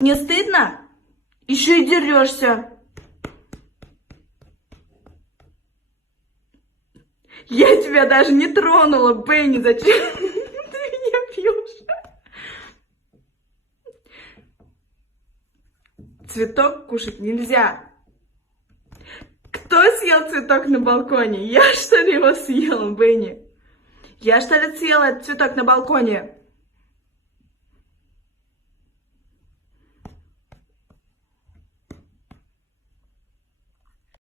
Не стыдно? Еще и дерешься. Я тебя даже не тронула, Бенни, зачем ты меня бьешь? Цветок кушать нельзя. Кто съел цветок на балконе? Я, что ли, его съела, Бенни? Я, что ли, съела этот цветок на балконе?